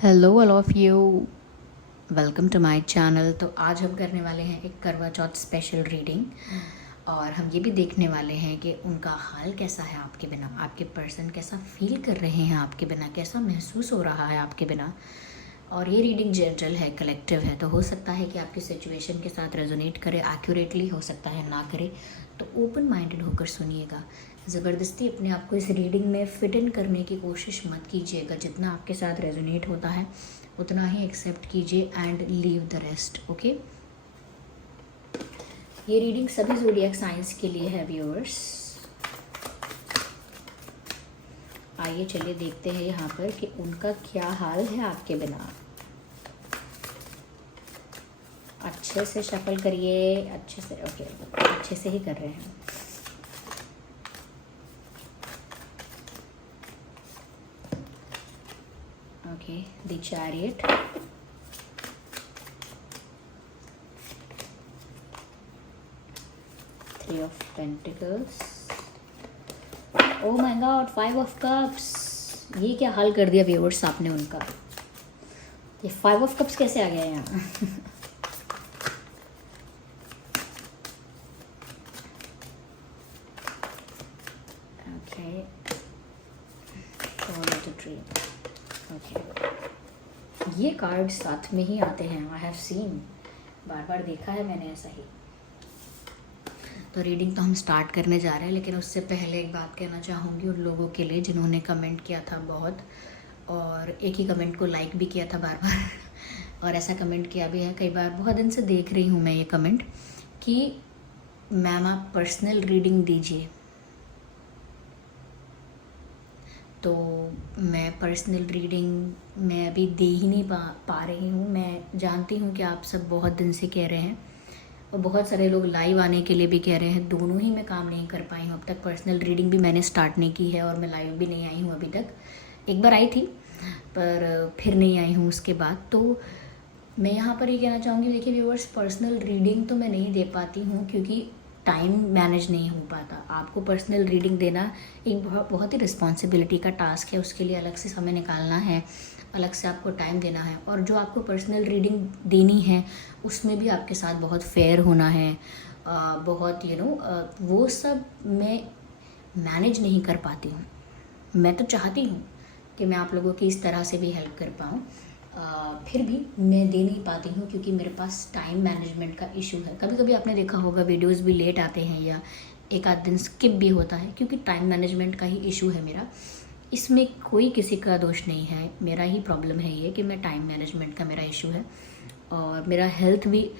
Hello all of you, welcome to my channel. तो आज हम करने वाले हैं एक करवा चौथ स्पेशल रीडिंग और हम ये भी देखने वाले हैं कि उनका हाल कैसा है आपके बिना, आपके पर्सन कैसा फील कर रहे हैं आपके बिना, कैसा महसूस हो रहा है आपके बिना। और ये रीडिंग जनरल है, कलेक्टिव है, तो हो सकता है कि आपकी सिचुएशन के साथ रेजोनेट करे एक्यूरेटली, हो सकता है ना करे। तो ओपन माइंडेड होकर सुनिएगा। ज़बरदस्ती अपने आप को इस रीडिंग में फिट इन करने की कोशिश मत कीजिएगा। जितना आपके साथ रेजोनेट होता है उतना ही एक्सेप्ट कीजिए and leave the rest. Okay, ये रीडिंग सभी ज़ोडिएक साइंस के लिए है व्यूअर्स। आइए चलिए देखते हैं यहाँ पर कि उनका क्या हाल है आपके बिना। अच्छे से शफल करिए, अच्छे से। ओके, अच्छे से ही कर रहे हैं। Okay, the chariot, three of pentacles, oh my God, five of cups. ये क्या हाल कर दिया व्यूअर्स आपने उनका। ये फाइव ऑफ कप्स कैसे आ गया यहाँ। ओके, ओके, ये कार्ड साथ में ही आते हैं। आई हैव सीन, बार बार देखा है मैंने ऐसा ही। तो रीडिंग तो हम स्टार्ट करने जा रहे हैं, लेकिन उससे पहले एक बात कहना चाहूँगी उन लोगों के लिए जिन्होंने कमेंट किया था बहुत, और एक ही कमेंट को लाइक भी किया था बार बार और ऐसा कमेंट किया भी है कई बार। बहुत दिन से देख रही हूँ मैं ये कमेंट कि मैम आप पर्सनल रीडिंग दीजिए। तो मैं पर्सनल रीडिंग मैं अभी दे ही नहीं पा रही हूँ। मैं जानती हूँ कि आप सब बहुत दिन से कह रहे हैं और बहुत सारे लोग लाइव आने के लिए भी कह रहे हैं। दोनों ही मैं काम नहीं कर पाई हूँ अब तक। पर्सनल रीडिंग भी मैंने स्टार्ट नहीं की है और मैं लाइव भी नहीं आई हूँ अभी तक। एक बार आई थी पर फिर नहीं आई हूँ उसके बाद। तो मैं यहाँ पर ये कहना चाहूँगी, देखिए व्यूअर्स, पर्सनल रीडिंग तो मैं नहीं दे पाती हूँ क्योंकि टाइम मैनेज नहीं हो पाता। आपको पर्सनल रीडिंग देना एक बहुत ही रिस्पॉन्सिबिलिटी का टास्क है। उसके लिए अलग से समय निकालना है, अलग से आपको टाइम देना है, और जो आपको पर्सनल रीडिंग देनी है उसमें भी आपके साथ बहुत फेयर होना है। बहुत वो सब मैं मैनेज नहीं कर पाती हूँ। मैं तो चाहती हूँ कि मैं आप लोगों की इस तरह से भी हेल्प कर पाऊँ, फिर भी मैं दे नहीं पाती हूँ क्योंकि मेरे पास टाइम मैनेजमेंट का इशू है। कभी कभी आपने देखा होगा वीडियोस भी लेट आते हैं या एक आध दिन स्किप भी होता है क्योंकि टाइम मैनेजमेंट का ही इशू है मेरा। इसमें कोई किसी का दोष नहीं है, मेरा ही प्रॉब्लम है ये कि मैं टाइम मैनेजमेंट का मेरा इशू है। और मेरा हेल्थ भी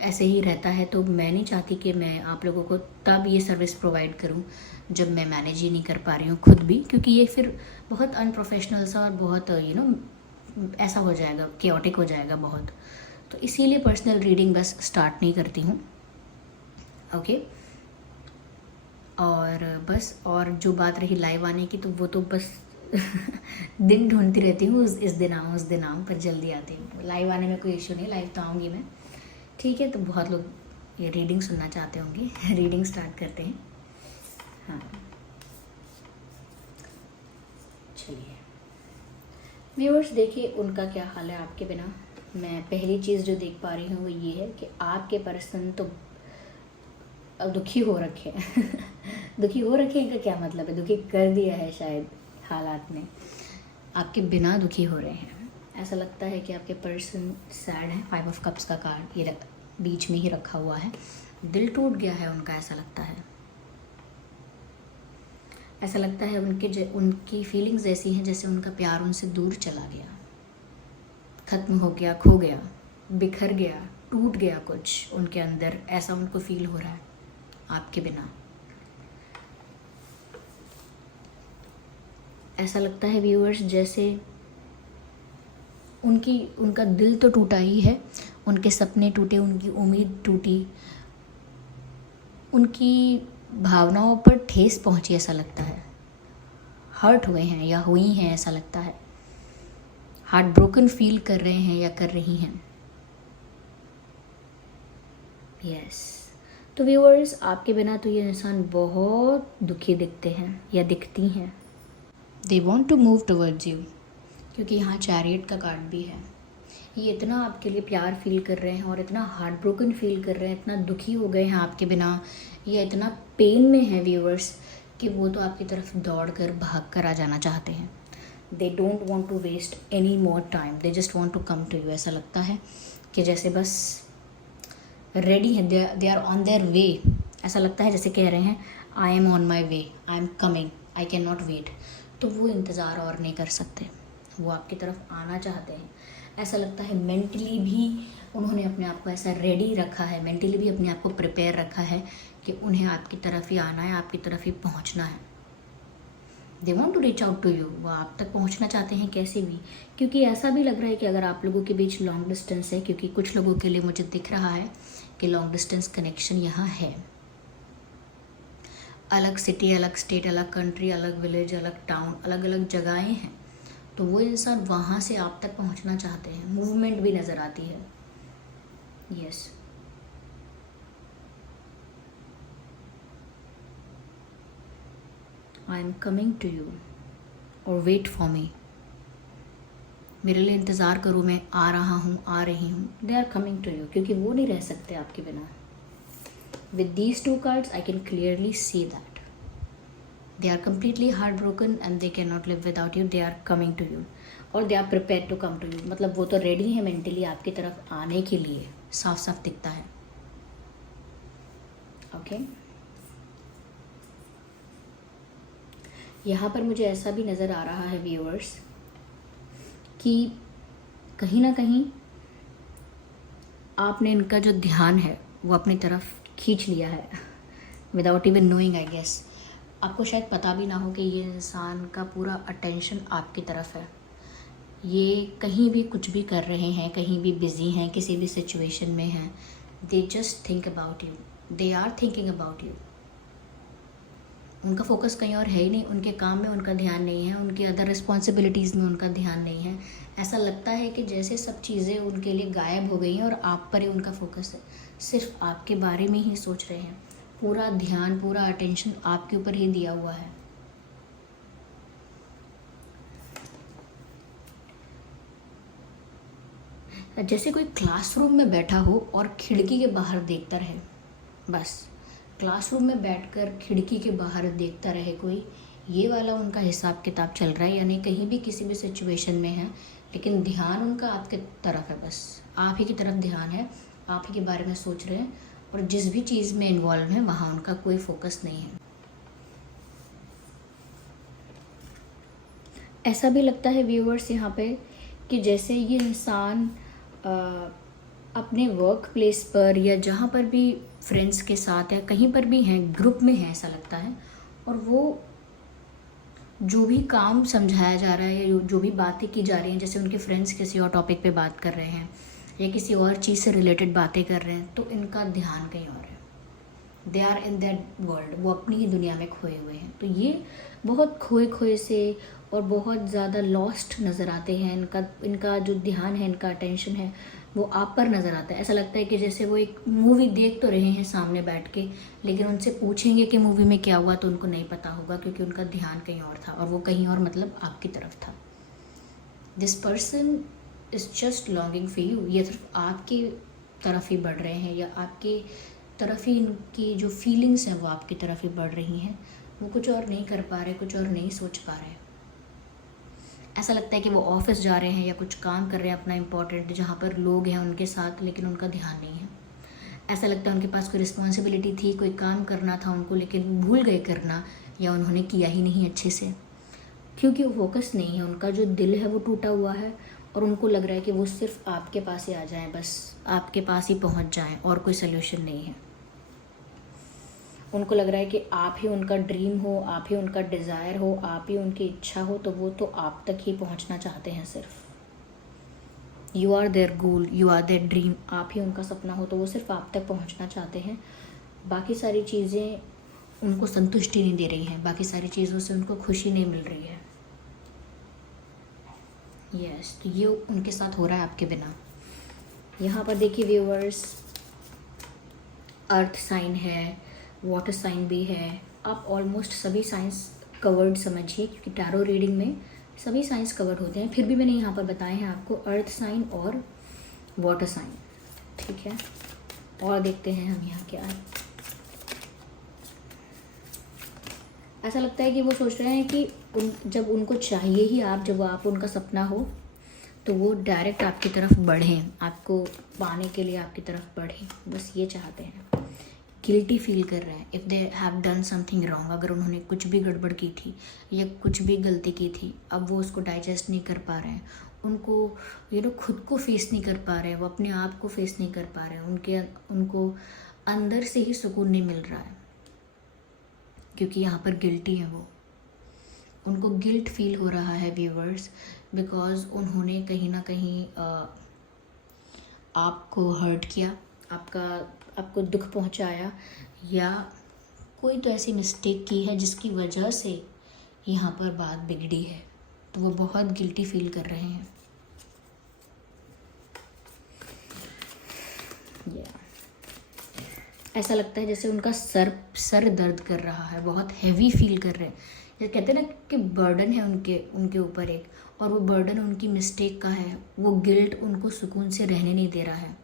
ऐसे ही रहता है, तो मैं नहीं चाहती कि मैं आप लोगों को तब ये सर्विस प्रोवाइड करूं जब मैं मैनेज ही नहीं कर पा रही हूँ खुद भी, क्योंकि ये फिर बहुत अनप्रोफेशनल सा और बहुत ऐसा हो जाएगा, केओटिक हो जाएगा बहुत। तो इसीलिए पर्सनल रीडिंग बस स्टार्ट नहीं करती हूँ। ओके, और बस, और जो बात रही लाइव आने की, तो वो तो बस दिन ढूंढती रहती हूँ, इस दिन आऊँ उस दिन आऊँ, पर जल्दी आती हूँ। लाइव आने में कोई इशू नहीं, लाइव तो आऊँगी मैं। ठीक है, तो बहुत लोग ये रीडिंग सुनना चाहते होंगे। रीडिंग स्टार्ट करते हैं। हाँ चलिए व्यूअर्स, देखिए उनका क्या हाल है आपके बिना। मैं पहली चीज़ जो देख पा रही हूँ वो ये है कि आपके पर्सन तो अब दुखी हो रखे हैं। दुखी हो रखे हैं का क्या मतलब है, दुखी कर दिया है शायद हालात ने। आपके बिना दुखी हो रहे हैं। ऐसा लगता है कि आपके पर्सन सैड है। फाइव ऑफ कप्स का कार्ड ये बीच में ही रखा हुआ है। दिल टूट गया है उनका, ऐसा लगता है। ऐसा लगता है उनकी फीलिंग्स ऐसी हैं जैसे उनका प्यार उनसे दूर चला गया, ख़त्म हो गया, खो गया, बिखर गया, टूट गया कुछ उनके अंदर। ऐसा उनको फील हो रहा है आपके बिना। ऐसा लगता है व्यूअर्स जैसे उनका दिल तो टूटा ही है, उनके सपने टूटे, उनकी उम्मीद टूटी, उनकी भावनाओं पर ठेस पहुंची। ऐसा लगता है हर्ट हुए हैं या हुई हैं, ऐसा लगता है हार्ट ब्रोकन फील कर रहे हैं या कर रही हैं। यस, तो व्यूअर्स, आपके बिना तो ये इंसान बहुत दुखी दिखते हैं या दिखती हैं। They want to move towards you, क्योंकि यहाँ चैरियट का कार्ड भी है। ये इतना आपके लिए प्यार फील कर रहे हैं और इतना हार्ट ब्रोकन फील कर रहे हैं, इतना दुखी हो गए हैं आपके बिना, या इतना पेन में है व्यूअर्स कि वो तो आपकी तरफ दौड़ कर भाग कर आ जाना चाहते हैं। They don't want to waste any more time, they just want to come to you. ऐसा लगता है कि जैसे बस रेडी है, they are on their way. ऐसा लगता है जैसे कह रहे हैं I am on my way, I am coming, I can not wait. तो वो इंतज़ार और नहीं कर सकते, वो आपकी तरफ आना चाहते हैं। ऐसा लगता है मेंटली भी उन्होंने अपने आप को ऐसा रेडी रखा है, मेंटली भी अपने आप को प्रिपेयर रखा है कि उन्हें आपकी तरफ ही आना है, आपकी तरफ ही पहुंचना है। They want to reach out to you, वो आप तक पहुंचना चाहते हैं कैसे भी। क्योंकि ऐसा भी लग रहा है कि अगर आप लोगों के बीच लॉन्ग डिस्टेंस है, क्योंकि कुछ लोगों के लिए मुझे दिख रहा है कि लॉन्ग डिस्टेंस कनेक्शन यहाँ है। अलग सिटी, अलग स्टेट, अलग कंट्री, अलग विलेज, अलग टाउन, अलग अलग जगहें हैं। तो वो इंसान वहाँ से आप तक पहुँचना चाहते हैं। मूवमेंट भी नज़र आती है। Yes, I am coming to you और वेट फॉर मी। मेरे लिए इंतज़ार करो, मैं आ रहा हूँ, आ रही हूँ। They are coming to you, क्योंकि वो नहीं रह सकते आपके बिना। With these two cards I can clearly see that they are completely heartbroken and they cannot live without you. They are coming to you और they are prepared to come to you। मतलब वो तो ready है mentally आपकी तरफ आने के लिए, साफ साफ दिखता है। ओके, यहाँ पर मुझे ऐसा भी नज़र आ रहा है व्यूअर्स कि कहीं ना कहीं आपने इनका जो ध्यान है वो अपनी तरफ खींच लिया है without even knowing. I guess आपको शायद पता भी ना हो कि ये इंसान का पूरा अटेंशन आपकी तरफ है। ये कहीं भी कुछ भी कर रहे हैं, कहीं भी बिज़ी हैं, किसी भी सिचुएशन में हैं, they just think about you, they are thinking about you. उनका फोकस कहीं और है ही नहीं, उनके काम में उनका ध्यान नहीं है, उनकी अदर रिस्पॉन्सिबिलिटीज़ में उनका ध्यान नहीं है। ऐसा लगता है कि जैसे सब चीज़ें उनके लिए गायब हो गई हैं और आप पर ही उनका फोकस है, सिर्फ आपके बारे में ही सोच रहे हैं। पूरा ध्यान, पूरा अटेंशन आपके ऊपर ही दिया हुआ है। जैसे कोई क्लासरूम में बैठा हो और खिड़की के बाहर देखता रहे, बस क्लासरूम में बैठकर खिड़की के बाहर देखता रहे कोई, ये वाला उनका हिसाब किताब चल रहा है। यानी कहीं भी किसी भी सिचुएशन में है, लेकिन ध्यान उनका आपके तरफ है, बस आप ही की तरफ ध्यान है, आप ही के बारे में सोच रहे हैं और जिस भी चीज़ में इन्वॉल्व है वहाँ उनका कोई फोकस नहीं है। ऐसा भी लगता है व्यूअर्स यहाँ पे कि जैसे ये इंसान अपने वर्क प्लेस पर या जहाँ पर भी फ्रेंड्स के साथ या कहीं पर भी हैं, ग्रुप में है ऐसा लगता है, और वो जो भी काम समझाया जा रहा है या जो भी बातें की जा रही हैं, जैसे उनके फ्रेंड्स किसी और टॉपिक पे बात कर रहे हैं या किसी और चीज़ से रिलेटेड बातें कर रहे हैं, तो इनका ध्यान कहीं और है। They are in that world, वो अपनी ही दुनिया में खोए हुए हैं। तो ये बहुत खोए खोए से और बहुत ज़्यादा लॉस्ट नज़र आते हैं। इनका जो ध्यान है, इनका अटेंशन है, वो आप पर नज़र आता है। ऐसा लगता है कि जैसे वो एक मूवी देख तो रहे हैं सामने बैठ के, लेकिन उनसे पूछेंगे कि मूवी में क्या हुआ तो उनको नहीं पता होगा, क्योंकि उनका ध्यान कहीं और था और वो कहीं और मतलब आपकी तरफ था। This person is just longing for you. ये सिर्फ आपकी तरफ ही बढ़ रहे हैं या आपकी तरफ ही इनकी जो फीलिंग्स हैं वो आपकी तरफ ही बढ़ रही हैं। वो कुछ और नहीं कर पा रहे, कुछ और नहीं सोच पा रहे। ऐसा लगता है कि वो ऑफिस जा रहे हैं या कुछ काम कर रहे हैं अपना इम्पोर्टेंट, जहाँ पर लोग हैं उनके साथ, लेकिन उनका ध्यान नहीं है। ऐसा लगता है उनके पास कोई रिस्पॉन्सिबिलिटी थी, कोई काम करना था उनको, लेकिन भूल गए करना या उन्होंने किया ही नहीं अच्छे से, क्योंकि वो फोकस नहीं है। उनका जो दिल है वो टूटा हुआ है और उनको लग रहा है कि वो सिर्फ आपके पास ही आ जाएं, बस आपके पास ही पहुंच जाएं और कोई सल्यूशन नहीं है। उनको लग रहा है कि आप ही उनका ड्रीम हो, आप ही उनका डिज़ायर हो, आप ही उनकी इच्छा हो, तो वो तो आप तक ही पहुंचना चाहते हैं सिर्फ। You are their goal, you are their dream, आप ही उनका सपना हो, तो वो सिर्फ आप तक पहुंचना चाहते हैं। बाकी सारी चीज़ें उनको संतुष्टि नहीं दे रही हैं, बाकी सारी चीज़ों से उनको खुशी नहीं मिल रही है। यस, तो ये उनके साथ हो रहा है आपके बिना। यहाँ पर देखिए व्यूअर्स, अर्थ साइन है, वाटर साइन भी है, आप ऑलमोस्ट सभी साइंस कवर्ड समझिए, क्योंकि टैरो रीडिंग में सभी साइंस कवर होते हैं, फिर भी मैंने यहाँ पर बताए हैं आपको अर्थ साइन और वाटर साइन, ठीक है। और देखते हैं हम यहाँ क्या है। ऐसा लगता है कि वो सोच रहे हैं कि जब उनको चाहिए ही आप, जब आप उनका सपना हो तो वो डायरेक्ट आपकी तरफ बढ़ें, आपको पाने के लिए आपकी तरफ बढ़ें, बस ये चाहते हैं। गिल्टी फील कर रहे हैं if they have done something wrong, अगर उन्होंने कुछ भी गड़बड़ की थी या कुछ भी गलती की थी, अब वो उसको डाइजेस्ट नहीं कर पा रहे हैं, उनको खुद को फेस नहीं कर पा रहे हैं, वो अपने आप को फेस नहीं कर पा रहे हैं, उनको अंदर से ही सुकून नहीं मिल रहा है, क्योंकि यहाँ पर गिल्टी है वो, उनको गिल्ट फील हो रहा है व्यूवर्स, बिकॉज़ उन्होंने कहीं ना कहीं आपको हर्ट किया, आपको दुख पहुंचाया, या कोई तो ऐसी मिस्टेक की है जिसकी वजह से यहाँ पर बात बिगड़ी है, तो वो बहुत गिल्टी फील कर रहे हैं। ऐसा लगता है जैसे उनका सर दर्द कर रहा है, बहुत हैवी फील कर रहे हैं, जैसे कहते हैं ना कि बर्डन है उनके ऊपर एक, और वो बर्डन उनकी मिस्टेक का है, वो गिल्ट उनको सुकून से रहने नहीं दे रहा है।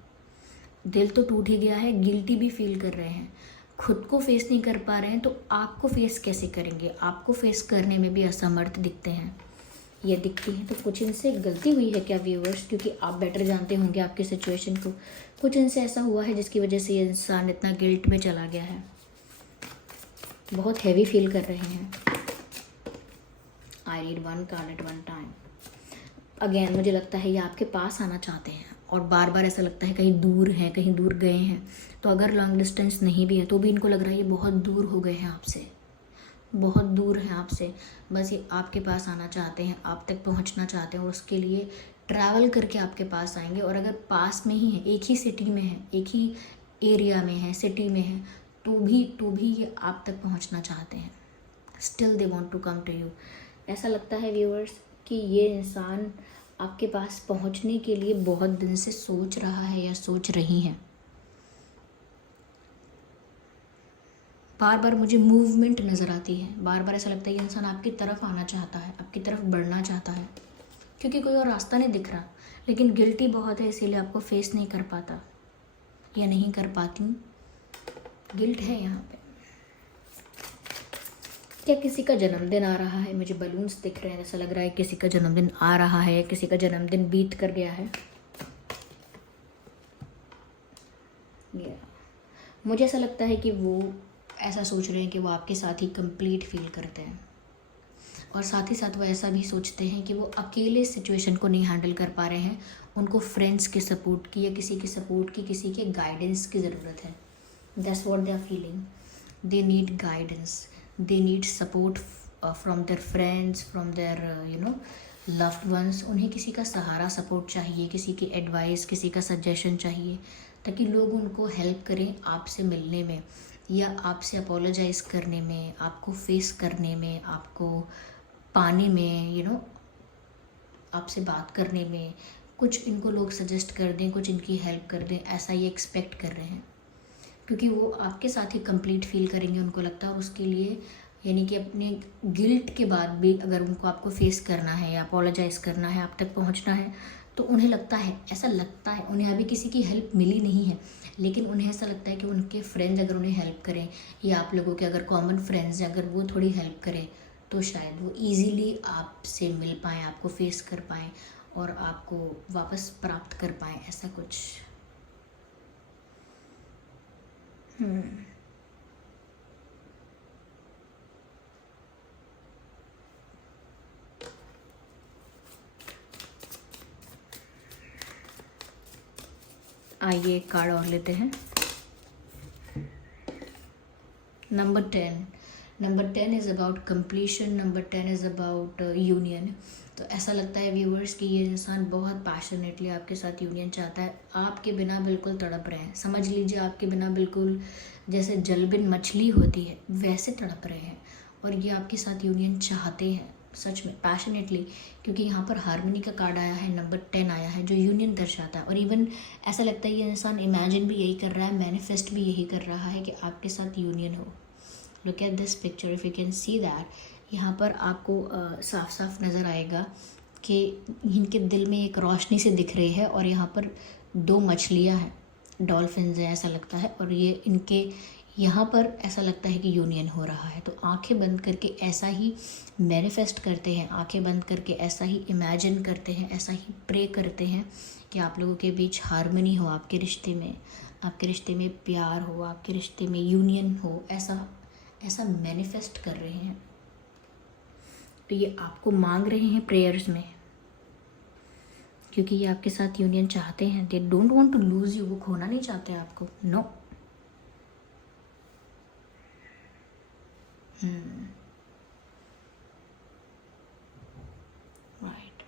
दिल तो टूट ही गया है, गिल्टी भी फील कर रहे हैं, खुद को फेस नहीं कर पा रहे हैं, तो आपको फेस कैसे करेंगे? आपको फेस करने में भी असमर्थ दिखते हैं, ये दिखती है। तो कुछ इनसे गलती हुई है क्या व्यूअर्स? क्योंकि आप बेटर जानते होंगे आपकी सिचुएशन को, कुछ इनसे ऐसा हुआ है जिसकी वजह से ये इंसान इतना गिल्ट में चला गया है, बहुत हैवी फील कर रहे हैं। I read one card at one time. Again मुझे लगता है ये आपके पास आना चाहते हैं, और बार बार ऐसा लगता है कहीं दूर हैं, कहीं दूर गए हैं। तो अगर लॉन्ग डिस्टेंस नहीं भी है तो भी इनको लग रहा है ये बहुत दूर हो गए हैं आपसे, बहुत दूर हैं आपसे, बस ये आपके पास आना चाहते हैं, आप तक पहुंचना चाहते हैं, और उसके लिए ट्रैवल करके आपके पास आएंगे। और अगर पास में ही है, एक ही सिटी में है, एक ही एरिया में है, सिटी में है, तो भी ये आप तक पहुंचना चाहते हैं। Still they want to come to you. ऐसा लगता है व्यूअर्स कि ये इंसान आपके पास पहुंचने के लिए बहुत दिन से सोच रहा है या सोच रही हैं। बार बार मुझे मूवमेंट नज़र आती है, बार बार ऐसा लगता है ये इंसान आपकी तरफ आना चाहता है, आपकी तरफ बढ़ना चाहता है, क्योंकि कोई और रास्ता नहीं दिख रहा, लेकिन गिल्टी बहुत है, इसीलिए आपको फेस नहीं कर पाता या नहीं कर पाती। गिल्ट है यहाँ पे। क्या किसी का जन्मदिन आ रहा है? मुझे बलून्स दिख रहे हैं, ऐसा लग रहा है किसी का जन्मदिन आ रहा है, किसी का जन्मदिन बीत कर गया है। मुझे ऐसा लगता है कि वो ऐसा सोच रहे हैं कि वो आपके साथ ही कंप्लीट फील करते हैं, और साथ ही साथ वो ऐसा भी सोचते हैं कि वो अकेले सिचुएशन को नहीं हैंडल कर पा रहे हैं, उनको फ्रेंड्स के सपोर्ट की या किसी के सपोर्ट की, किसी के गाइडेंस की ज़रूरत है। That's what they are feeling. They need guidance, they need support from their friends, from their loved ones। उन्हें किसी का सहारा, सपोर्ट चाहिए, किसी की एडवाइस, किसी का सजेशन चाहिए, ताकि लोग उनको हेल्प करें आपसे मिलने में, या आपसे अपोलोजाइज़ करने में, आपको फेस करने में, आपको पाने में, आपसे बात करने में। कुछ इनको लोग सजेस्ट कर दें, कुछ इनकी हेल्प कर दें, ऐसा ये एक्सपेक्ट कर रहे हैं, क्योंकि वो आपके साथ ही कंप्लीट फील करेंगे, उनको लगता है। और उसके लिए यानी कि अपने गिल्ट के बाद भी अगर उनको आपको फेस करना है या अपोलोजाइज़ करना है, आप तक पहुंचना है, तो उन्हें लगता है, ऐसा लगता है, उन्हें अभी किसी की हेल्प मिली नहीं है, लेकिन उन्हें ऐसा लगता है कि उनके फ्रेंड्स अगर उन्हें हेल्प करें, या आप लोगों के अगर कॉमन फ्रेंड्स हैं, अगर वो थोड़ी हेल्प करें, तो शायद वो ईज़िली आपसे मिल पाएँ, आपको फेस कर पाएँ और आपको वापस प्राप्त कर पाएँ, ऐसा कुछ। आइए एक कार्ड और लेते हैं। Number 10 is about completion, number 10 is about union. तो ऐसा लगता है व्यूअर्स कि ये इंसान बहुत पैशनेटली आपके साथ यूनियन चाहता है, आपके बिना बिल्कुल तड़प रहे हैं। समझ लीजिए आपके बिना बिल्कुल जैसे जल बिन मछली होती है वैसे तड़प रहे हैं, और ये आपके साथ यूनियन चाहते हैं सच में पैशनेटली, क्योंकि यहाँ पर हार्मनी का कार्ड आया है, नंबर 10 आया है जो यूनियन दर्शाता है। और इवन ऐसा लगता है ये इंसान इमेजिन भी यही कर रहा है, मैनिफेस्ट भी यही कर रहा है कि आपके साथ यूनियन हो, look at this picture, if you can see that, यहाँ पर आपको साफ साफ नज़र आएगा कि इनके दिल में एक रोशनी से दिख रही है, और यहाँ पर 2 मछलियाँ हैं, डॉल्फिन्स हैं ऐसा लगता है, और ये इनके यहाँ पर ऐसा लगता है कि यूनियन हो रहा है। तो आंखें बंद करके ऐसा ही मैनिफेस्ट करते हैं, आंखें बंद करके ऐसा ही इमेजिन करते हैं, ऐसा ही प्रे करते हैं कि आप लोगों के बीच हार्मनी हो, आपके रिश्ते में प्यार हो, आपके रिश्ते में यूनियन हो, ऐसा मैनिफेस्ट कर रहे हैं। तो ये आपको मांग रहे हैं प्रेयर्स में, क्योंकि ये आपके साथ यूनियन चाहते हैं। They don't want to lose you, वो खोना नहीं चाहते आपको। नो राइट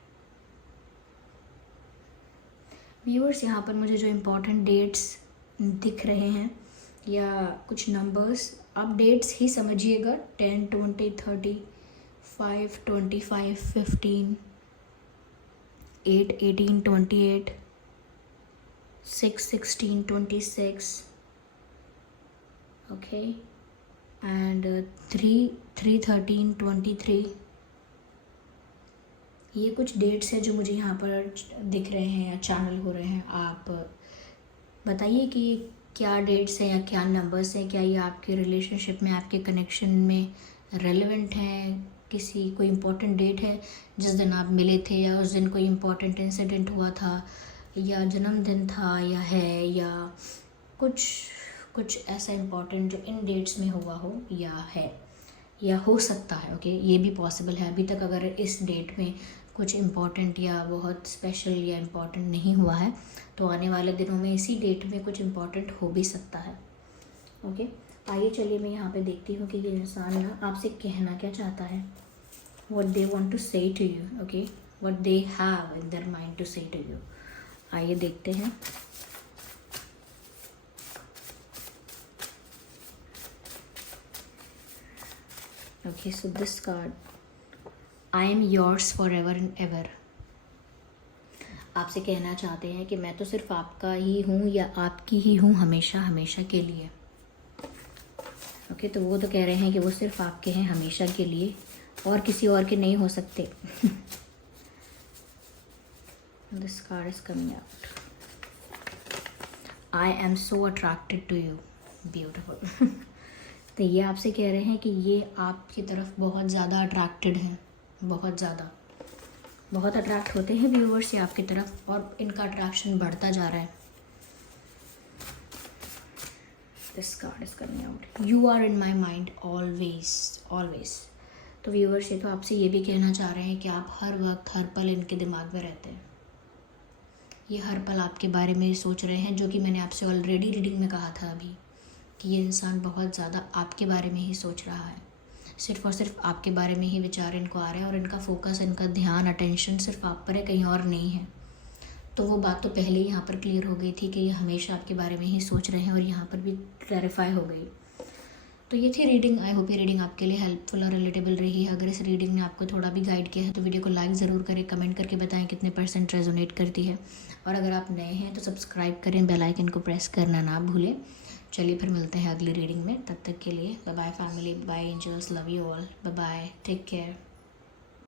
व्यूअर्स, यहाँ पर मुझे जो इम्पोर्टेंट डेट्स दिख रहे हैं या कुछ नंबर्स, आप डेट्स ही समझिएगा। 10, 20, 30, 5, 25, 15, 8, 18, 28, 6, 16, 26, ओके, एंड 3, 13, 23। ये कुछ डेट्स हैं जो मुझे यहाँ पर दिख रहे हैं या चैनल हो रहे हैं। आप बताइए कि क्या डेट्स हैं या क्या नंबर्स हैं, क्या ये आपके रिलेशनशिप में, आपके कनेक्शन में रेलेवेंट हैं। कोई इम्पोर्टेंट डेट है जिस दिन आप मिले थे, या उस दिन कोई इम्पोर्टेंट इंसिडेंट हुआ था, या जन्मदिन था, या है, या कुछ ऐसा इम्पोर्टेंट जो इन डेट्स में हुआ हो, या है, या हो सकता है। ओके, ये भी पॉसिबल है। अभी तक अगर इस डेट में कुछ इम्पोर्टेंट या बहुत स्पेशल या इम्पोर्टेंट नहीं हुआ है, तो आने वाले दिनों में इसी डेट में कुछ इम्पोर्टेंट हो भी सकता है। ओके, आइए चलिए मैं यहाँ पे देखती हूँ कि ये इंसान ना आपसे कहना क्या चाहता है। what they want to say to you, okay, what they have in their mind to say to you। आइए देखते हैं। okay, so this card, I am yours forever and ever। आपसे कहना चाहते हैं कि मैं तो सिर्फ आपका ही हूँ या आपकी ही हूँ हमेशा हमेशा के लिए। ओके, तो वो तो कह रहे हैं कि वो सिर्फ आपके हैं हमेशा के लिए, और किसी और के नहीं हो सकते। This card is coming out, I am so attracted to you, beautiful. तो ये आपसे कह रहे हैं कि ये आपकी तरफ बहुत ज़्यादा अट्रैक्टेड हैं, बहुत अट्रैक्ट होते हैं व्यूअर्स ये आपकी तरफ, और इनका अट्रैक्शन बढ़ता जा रहा है। This card is coming out, you are in my mind always. तो व्यूअर्स ये तो आपसे ये भी कहना चाह रहे हैं कि आप हर वक्त हर पल इनके दिमाग में रहते हैं। ये हर पल आपके बारे में सोच रहे हैं, जो कि मैंने आपसे ऑलरेडी रीडिंग में कहा था अभी, कि ये इंसान बहुत ज़्यादा आपके बारे में ही सोच रहा है। सिर्फ और सिर्फ आपके बारे में ही विचार इनको आ रहे हैं, और इनका फोकस, इनका ध्यान, अटेंशन सिर्फ आप पर है, कहीं और नहीं है। तो वो बात तो पहले ही यहाँ पर क्लियर हो गई थी कि ये हमेशा आपके बारे में ही सोच रहे हैं, और यहाँ पर भी क्लैरिफाई हो गई। तो ये थी रीडिंग। आई होप ये रीडिंग आपके लिए हेल्पफुल और रिलेटेबल रही है। अगर इस रीडिंग ने आपको थोड़ा भी गाइड किया है तो वीडियो को लाइक ज़रूर करें, कमेंट करके बताएं कितने % रेजोनेट करती है, और अगर आप नए हैं तो सब्सक्राइब करें, बेल आइकन को प्रेस करना ना भूलें। चलिए फिर मिलते हैं अगली रीडिंग में, तब तक के लिए bye bye family, bye angels, love you all, bye bye, take care.